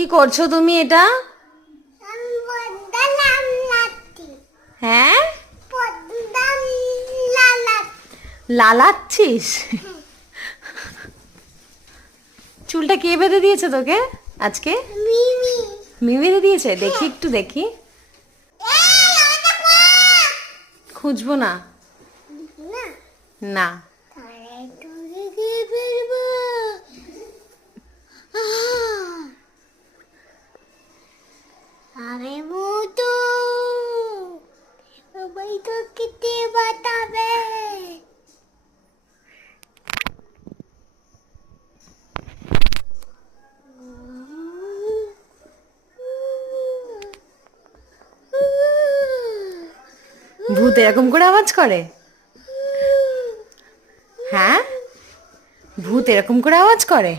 কি করছো তুমি এটা? হ্যাঁ, লালাচ্ছিস? চুলটা কে বেঁধে দিয়েছে তোকে আজকে? মিমি বেঁধে দিয়েছে? দেখি একটু দেখি। খুঁজবো না। না। আমি মোটু সবাই তো কিতে বাতাবে। ভূত এরকম করে আওয়াজ করে? হ্যাঁ, ভূত এরকম করে আওয়াজ করে?